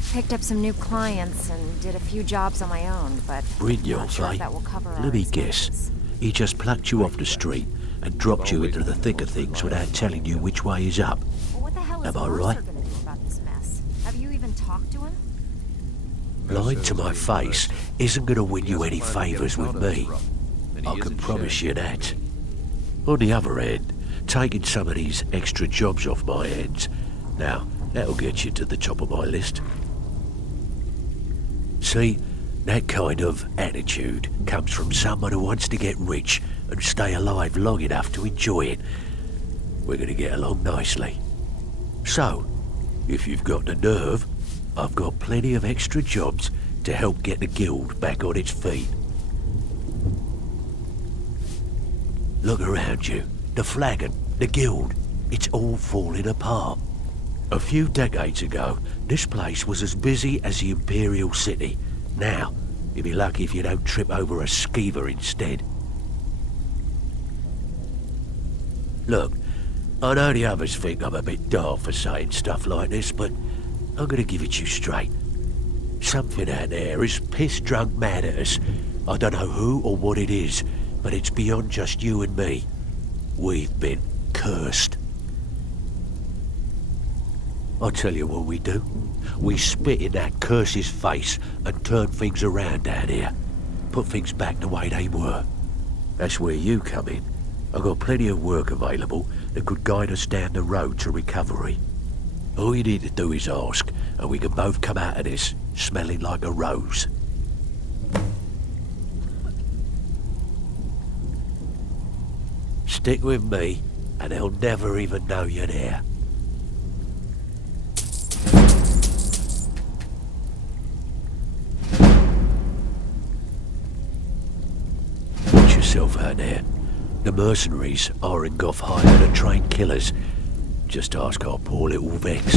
I picked up some new clients and did a few jobs on my own, but Brilliant, not sure eh? if that will cover our Let me expenses. guess. He just plucked you off the street and dropped you into the thick of things without telling you which way is up. Well, what the hell is Am I Mercer right? gonna do about this mess? Have you even talked to him? Lying to my face isn't going to win you any favours with me. I can promise you that. On the other hand, taking some of these extra jobs off my hands, now, that'll get you to the top of my list. See, that kind of attitude comes from someone who wants to get rich and stay alive long enough to enjoy it. We're going to get along nicely. So, if you've got the nerve, I've got plenty of extra jobs to help get the guild back on its feet. Look around you. The flagon, the guild, it's all falling apart. A few decades ago, this place was as busy as the Imperial City. Now, you'll be lucky if you don't trip over a skeever instead. Look, I know the others think I'm a bit daft for saying stuff like this, but I'm gonna give it you straight. Something out there is piss-drunk mad at us. I don't know who or what it is, but it's beyond just you and me. We've been cursed. I'll tell you what we do. We spit in that curse's face and turn things around down here. Put things back the way they were. That's where you come in. I've got plenty of work available that could guide us down the road to recovery. All you need to do is ask, and we can both come out of this smelling like a rose. Stick with me, and they'll never even know you're there. Watch yourself out there. The mercenaries aren't off higher than trained killers. Just ask our poor little Vex.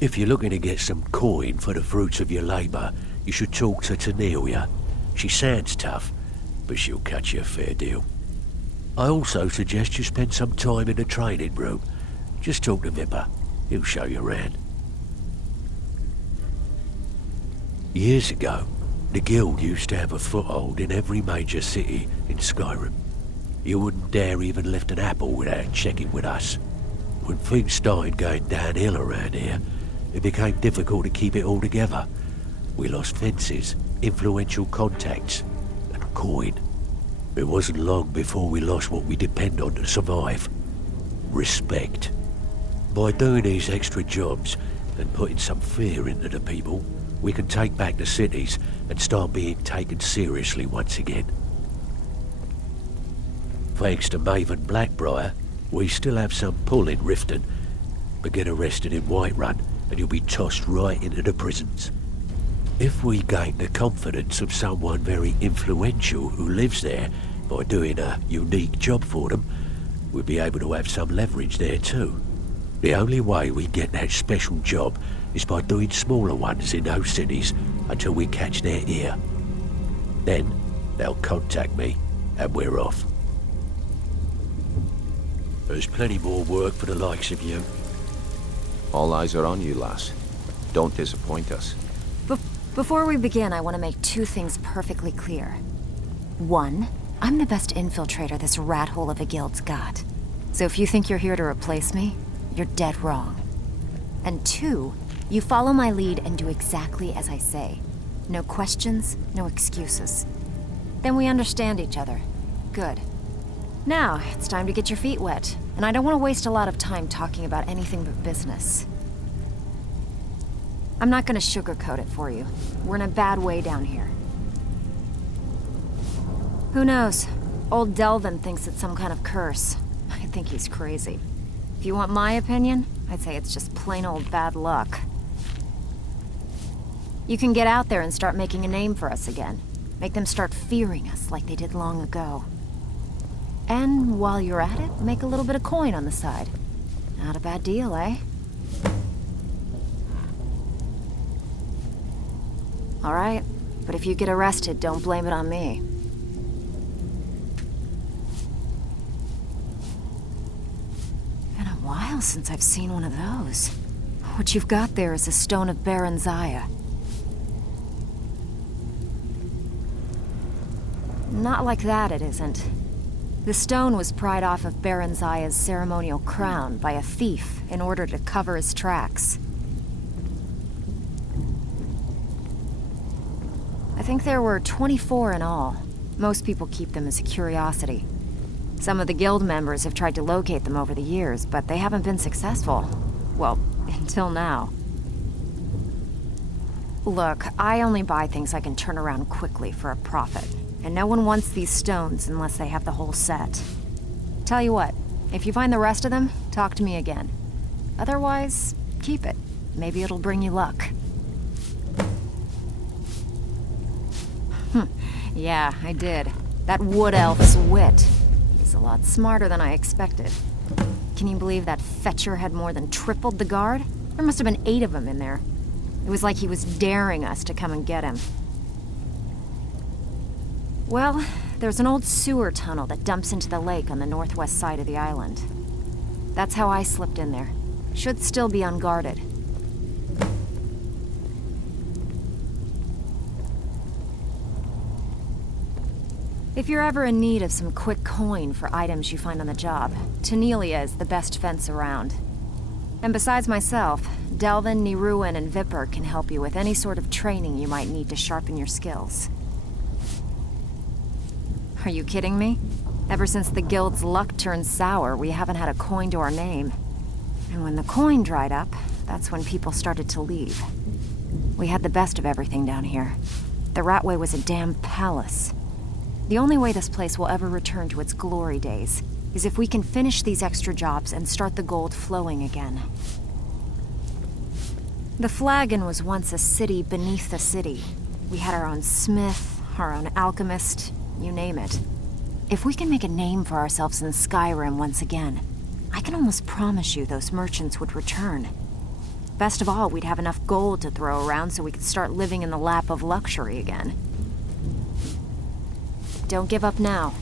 If you're looking to get some coin for the fruits of your labour, you should talk to Tanelia. She sounds tough, but she'll cut you a fair deal. I also suggest you spend some time in the training room. Just talk to Vipper. He'll show you around. Years ago, the guild used to have a foothold in every major city in Skyrim. You wouldn't dare even lift an apple without checking with us. When things started going downhill around here, it became difficult to keep it all together. We lost fences, influential contacts, and coin. It wasn't long before we lost what we depend on to survive. Respect. By doing these extra jobs and putting some fear into the people, we can take back the cities and start being taken seriously once again. Thanks to Maven Blackbriar, we still have some pull in Riften, but get arrested in Whiterun and you'll be tossed right into the prisons. If we gain the confidence of someone very influential who lives there by doing a unique job for them, we'll be able to have some leverage there too. The only way we get that special job is by doing smaller ones in those cities until we catch their ear. Then they'll contact me and we're off. There's plenty more work for the likes of you. All eyes are on you, lass. Don't disappoint us. Before we begin, I want to make two things perfectly clear. One, I'm the best infiltrator this rat hole of a guild's got. So if you think you're here to replace me, you're dead wrong. And two, you follow my lead and do exactly as I say. No questions, no excuses. Then we understand each other. Good. Now, it's time to get your feet wet, and I don't want to waste a lot of time talking about anything but business. I'm not gonna sugarcoat it for you. We're in a bad way down here. Who knows? Old Delvin thinks it's some kind of curse. I think he's crazy. If you want my opinion, I'd say it's just plain old bad luck. You can get out there and start making a name for us again. Make them start fearing us like they did long ago. And while you're at it, make a little bit of coin on the side. Not a bad deal, eh? All right, but if you get arrested, don't blame it on me. Been a while while since I've seen one of those. What you've got there is a stone of Baron Zaya. Not like that, it isn't. The stone was pried off of Baron Zaya's ceremonial crown by a thief in order to cover his tracks. I think there were 24 in all. Most people keep them as a curiosity. Some of the guild members have tried to locate them over the years, but they haven't been successful. Well, until now. Look, I only buy things I can turn around quickly for a profit. And no one wants these stones unless they have the whole set. Tell you what, if you find the rest of them, talk to me again. Otherwise, keep it. Maybe it'll bring you luck. Yeah, I did. That wood elf's wit. He's a lot smarter than I expected. Can you believe that fetcher had more than tripled the guard? There must have been 8 of them in there. It was like he was daring us to come and get him. Well, there's an old sewer tunnel that dumps into the lake on the northwest side of the island. That's how I slipped in there. Should still be unguarded. If you're ever in need of some quick coin for items you find on the job, Tanelia is the best fence around. And besides myself, Delvin, Niruin, and Vipper can help you with any sort of training you might need to sharpen your skills. Are you kidding me? Ever since the guild's luck turned sour, we haven't had a coin to our name. And when the coin dried up, that's when people started to leave. We had the best of everything down here. The Ratway was a damn palace. The only way this place will ever return to its glory days is if we can finish these extra jobs and start the gold flowing again. The Flagon was once a city beneath the city. We had our own smith, our own alchemist, you name it. If we can make a name for ourselves in Skyrim once again, I can almost promise you those merchants would return. Best of all, we'd have enough gold to throw around so we could start living in the lap of luxury again. Don't give up now.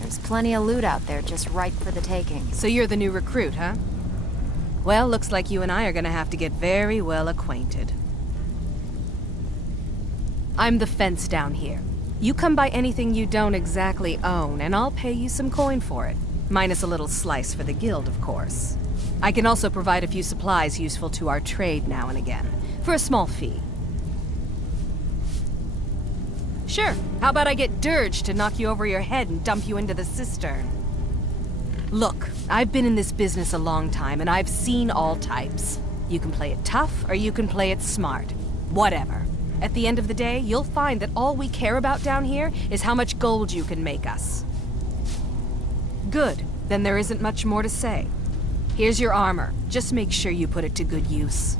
There's plenty of loot out there just ripe for the taking. So you're the new recruit, huh? Well, looks like you and I are gonna have to get very well acquainted. I'm the fence down here. You come by anything you don't exactly own, and I'll pay you some coin for it. Minus a little slice for the guild, of course. I can also provide a few supplies useful to our trade now and again, for a small fee. Sure, how about I get Dirge to knock you over your head and dump you into the cistern? Look, I've been in this business a long time, and I've seen all types. You can play it tough, or you can play it smart. Whatever. At the end of the day, you'll find that all we care about down here is how much gold you can make us. Good. Then there isn't much more to say. Here's your armor. Just make sure you put it to good use.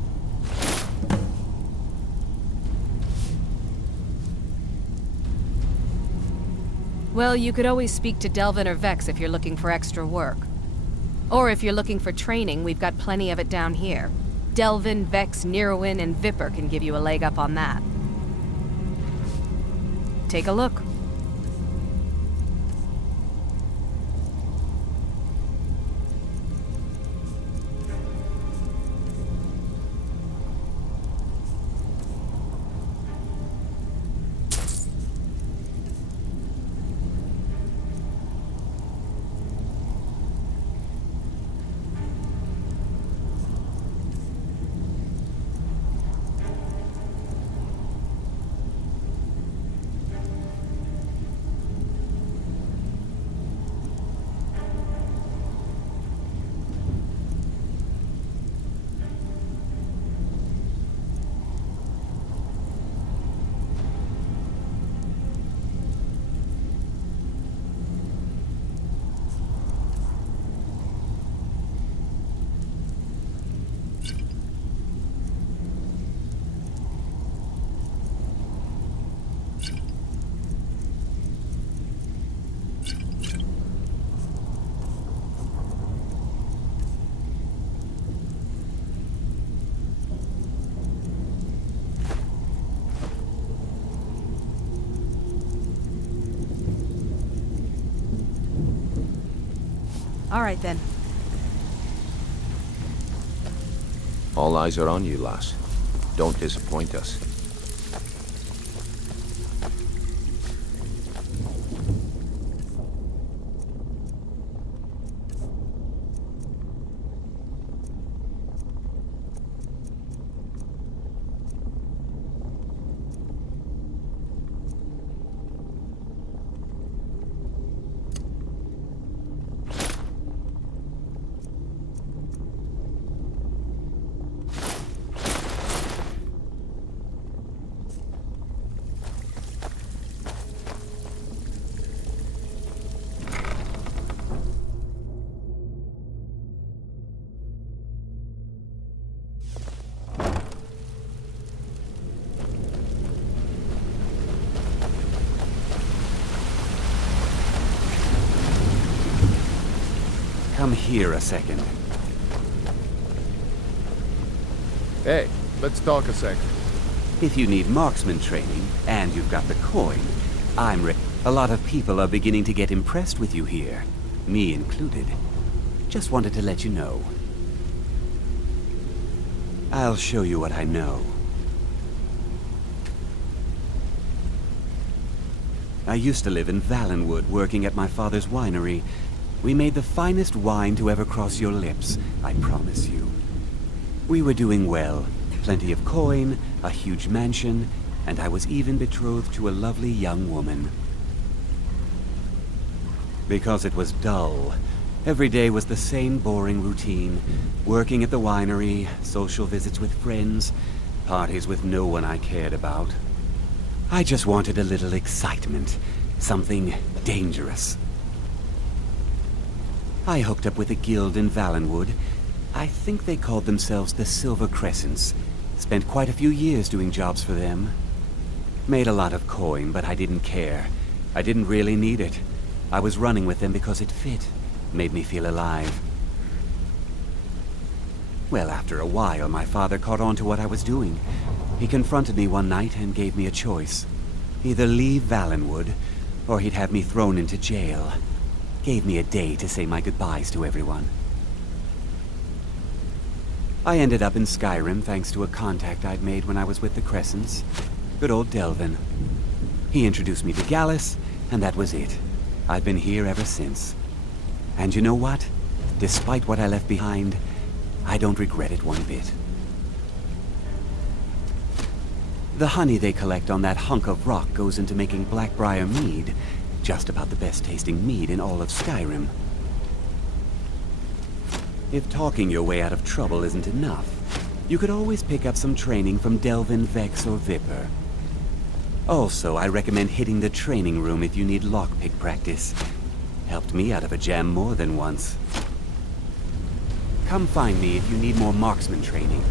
Well, you could always speak to Delvin or Vex if you're looking for extra work. Or if you're looking for training, we've got plenty of it down here. Delvin, Vex, Niruin, and Vipper can give you a leg up on that. Take a look. All right, then. All eyes are on you, lass. Don't disappoint us. Come here a second. Hey, let's talk a sec. If you need marksman training, and you've got the coin, I'm ready. A lot of people are beginning to get impressed with you here. Me included. Just wanted to let you know. I'll show you what I know. I used to live in Valenwood, working at my father's winery. We made the finest wine to ever cross your lips, I promise you. We were doing well. Plenty of coin, a huge mansion, and I was even betrothed to a lovely young woman. Because it was dull. Every day was the same boring routine. Working at the winery, social visits with friends, parties with no one I cared about. I just wanted a little excitement. Something dangerous. I hooked up with a guild in Valenwood. I think they called themselves the Silver Crescents. Spent quite a few years doing jobs for them. Made a lot of coin, but I didn't care. I didn't really need it. I was running with them because it fit. Made me feel alive. Well, after a while, my father caught on to what I was doing. He confronted me one night and gave me a choice. Either leave Valenwood, or he'd have me thrown into jail. Gave me a day to say my goodbyes to everyone. I ended up in Skyrim thanks to a contact I'd made when I was with the Crescents. Good old Delvin. He introduced me to Gallus, and that was it. I've been here ever since. And you know what? Despite what I left behind, I don't regret it one bit. The honey they collect on that hunk of rock goes into making Blackbriar mead. Just about the best tasting mead in all of Skyrim. If talking your way out of trouble isn't enough, you could always pick up some training from Delvin, Vex, or Viper. Also, I recommend hitting the training room if you need lockpick practice. Helped me out of a jam more than once. Come find me if you need more marksman training.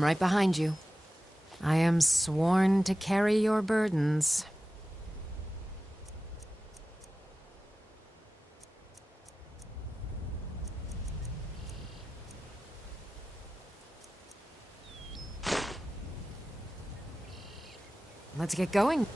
I'm right behind you. I am sworn to carry your burdens. Let's get going.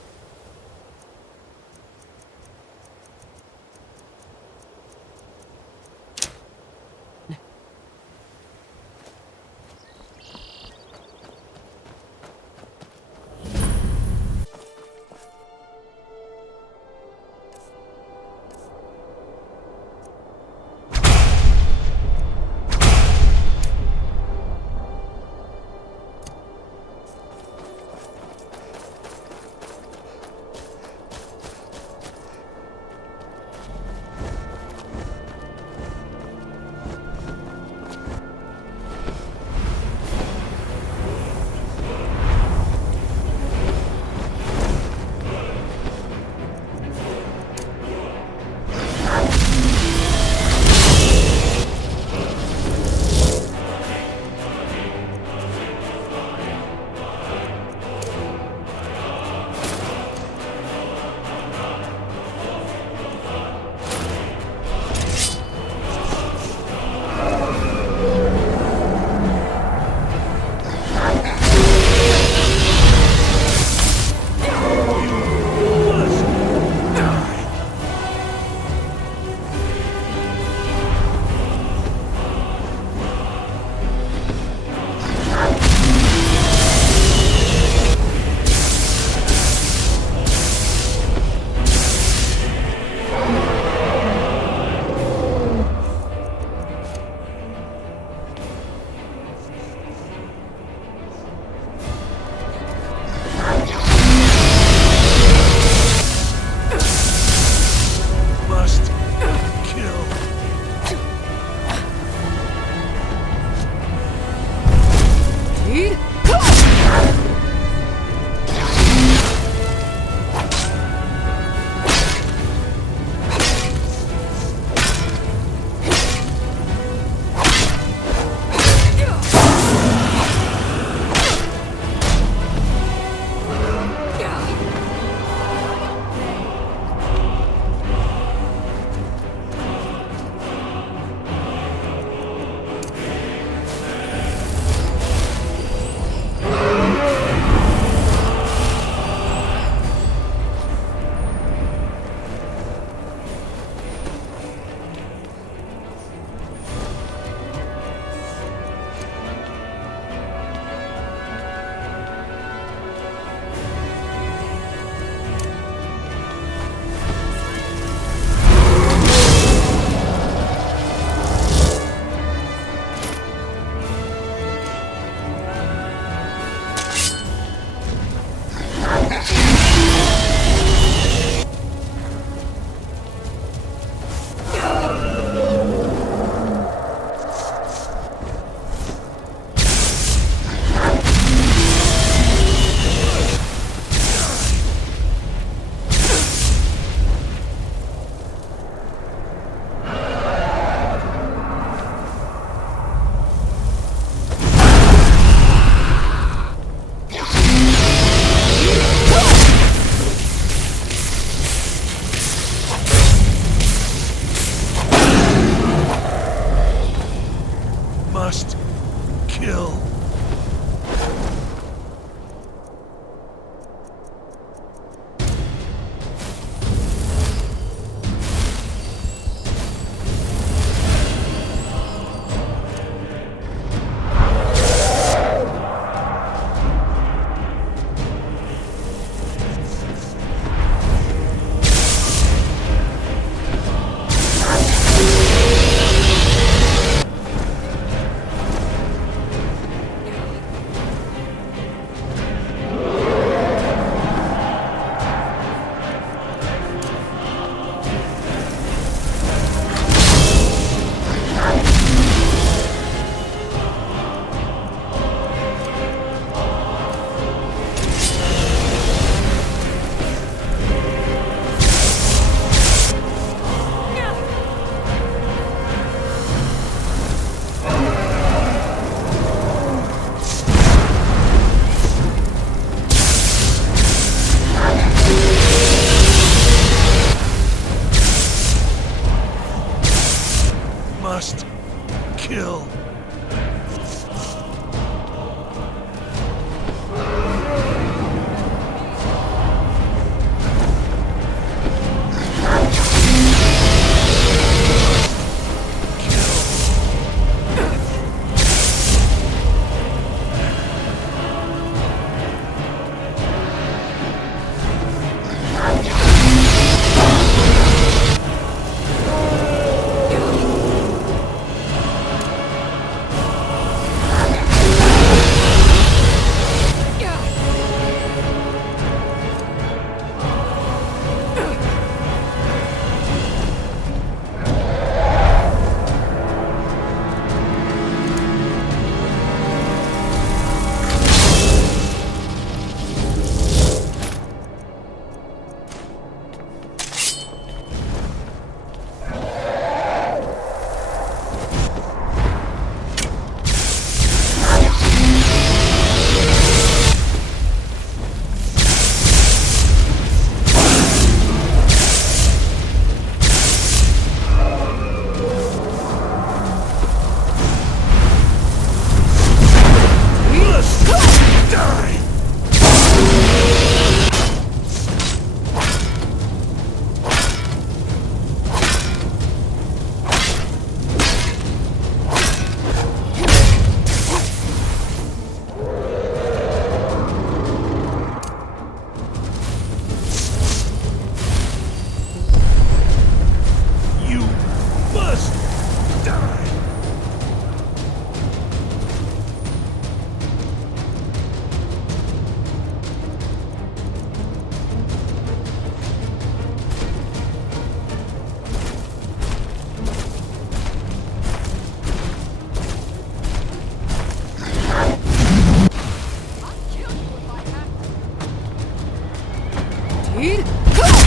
Heed.